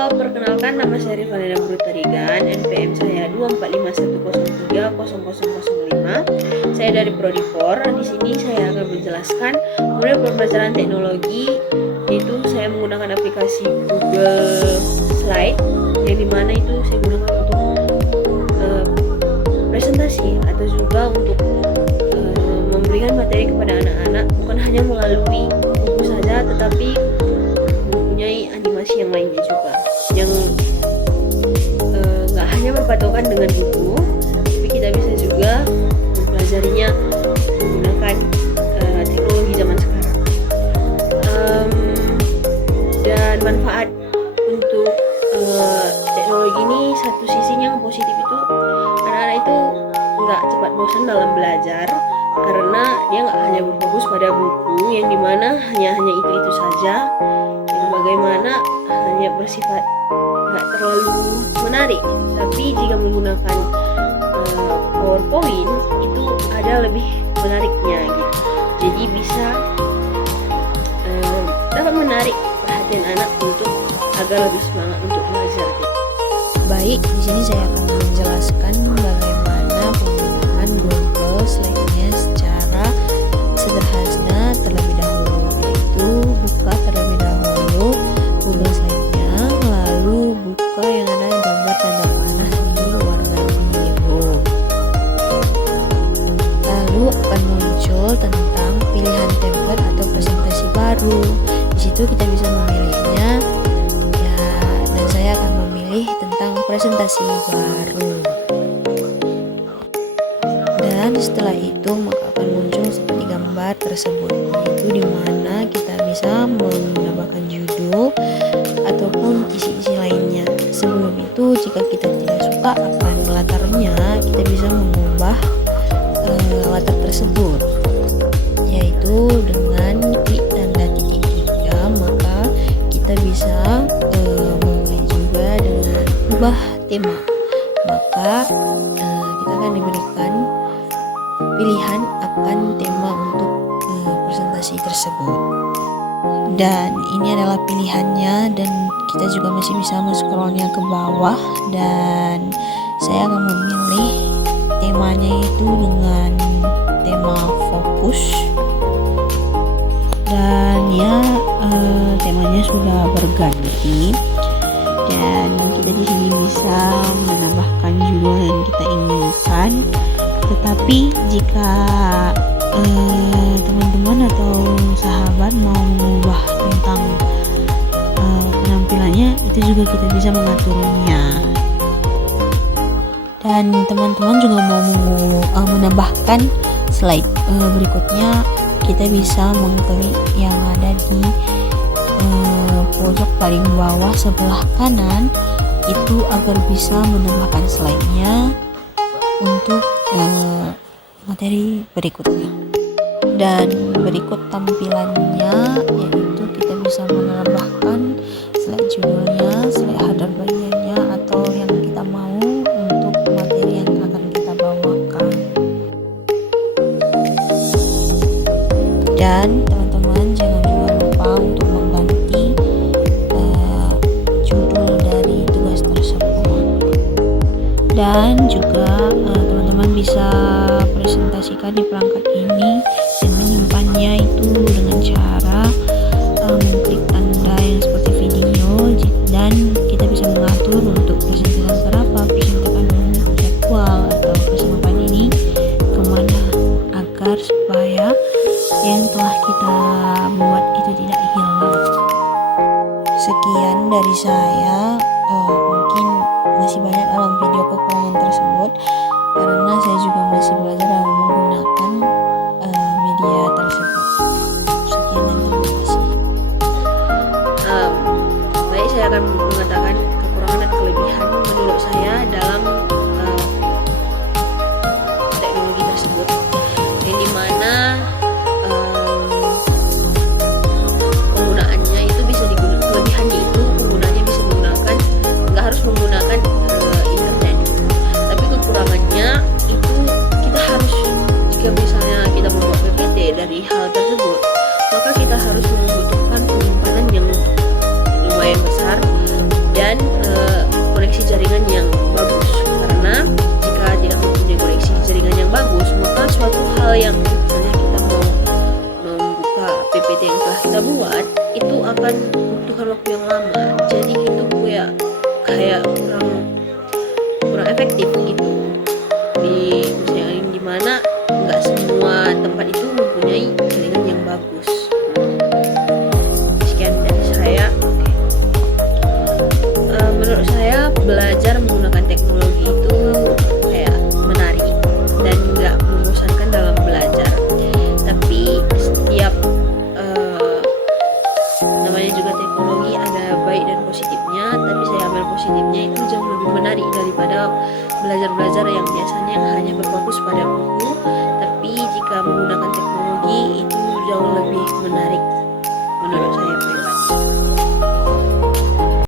Halo, perkenalkan nama saya Rivalina Brutarigan, NPM saya 24510300005. Saya dari Prodi POR. Di sini saya akan menjelaskan mulai pembelajaran teknologi, yaitu saya menggunakan aplikasi Google Slide, yang dimana itu saya gunakan untuk presentasi atau juga untuk memberikan materi kepada anak-anak, bukan hanya melalui buku saja, tetapi mempunyai animasi yang lainnya juga, yang nggak hanya berpatokan dengan buku, tapi kita bisa juga mempelajarinya menggunakan teknologi zaman sekarang. Dan manfaat untuk teknologi ini, satu sisinya yang positif itu anak-anak itu nggak cepat bosan dalam belajar, karena dia nggak hanya berfokus pada buku yang dimana hanya itu saja, yang bagaimana hanya bersifat nggak terlalu menarik. Tapi jika menggunakan PowerPoint itu ada lebih menariknya gitu, jadi bisa dapat menarik perhatian anak untuk agar lebih semangat untuk belajar gitu. Baik, di sini saya akan menjelaskan bagaimana penggunaan Google Slide-nya secara sederhana terlebih dahulu, yaitu buka terlebih dahulu Google Slide-nya, lalu buka yang ada gambar tanda panah di warna biru. Lalu akan muncul tentang pilihan template atau presentasi baru. Di situ kita bisa memilihnya, ya, dan saya akan memilih tentang presentasi baru. Dan setelah itu maka akan muncul seperti gambar tersebut, yaitu dimana kita bisa menambahkan judul ataupun isi-isi lainnya. Sebelum itu, jika kita tidak suka akan latarnya, kita bisa mengubah latar tersebut, yaitu dengan klik tanda titik 3, maka kita bisa memulai juga dengan ubah tema. Maka kita akan diberikan pilihan akan tema untuk presentasi tersebut, dan ini adalah pilihannya, dan kita juga masih bisa men-scrollnya ke bawah, dan saya akan memilih temanya itu dengan tema fokus, dan ya temanya sudah berganti, dan kita di sini bisa menambahkan judul yang kita inginkan. Tetapi jika teman-teman atau sahabat mau mengubah tentang penampilannya, itu juga kita bisa mengaturnya. Dan teman-teman juga mau menambahkan slide berikutnya, kita bisa mengklik yang ada di pojok paling bawah sebelah kanan itu agar bisa menambahkan slide-nya untuk materi berikutnya. Dan berikut tampilannya, yaitu kita bisa menambahkan slide judulnya, slide header bagiannya, atau yang kita mau untuk materi yang akan kita bawakan. Dan teman-teman jangan juga lupa untuk mengganti judul dari tugas tersebut. Dan juga teman-teman bisa presentasikan di perangkat ini dan menyimpannya itu dengan cara mengklik tanda yang seperti video, dan kita bisa mengatur untuk presentasikan berapa, presentasikan jadwal atau presentasikan ini kemana, agar supaya yang telah kita buat itu tidak hilang. Sekian dari saya. Mungkin masih banyak dalam video kekurangan tersebut, karena saya juga masih belajar dalam menggunakan media tersebut. Sekian dan terima kasih. Baik, saya akan mengatakan kekurangan dan kelebihan menurut saya dalam teknologi tersebut, yang dimana penggunaannya itu bisa digunakan, kelebihannya itu penggunaannya bisa menggunakan, nggak harus menggunakan internet, tapi kekurangannya itu kita harus, jika misalnya kita membuat PPT dari hal tersebut, maka kita harus membutuhkan penyimpanan yang lumayan besar, dan belajar menggunakan teknologi itu kayak menarik dan nggak membosankan dalam belajar. Tapi setiap namanya juga teknologi ada baik dan positifnya, tapi saya ambil positifnya itu jauh lebih menarik daripada belajar yang biasanya hanya berfokus pada buku. Tapi jika menggunakan teknologi itu jauh lebih menarik menurut saya.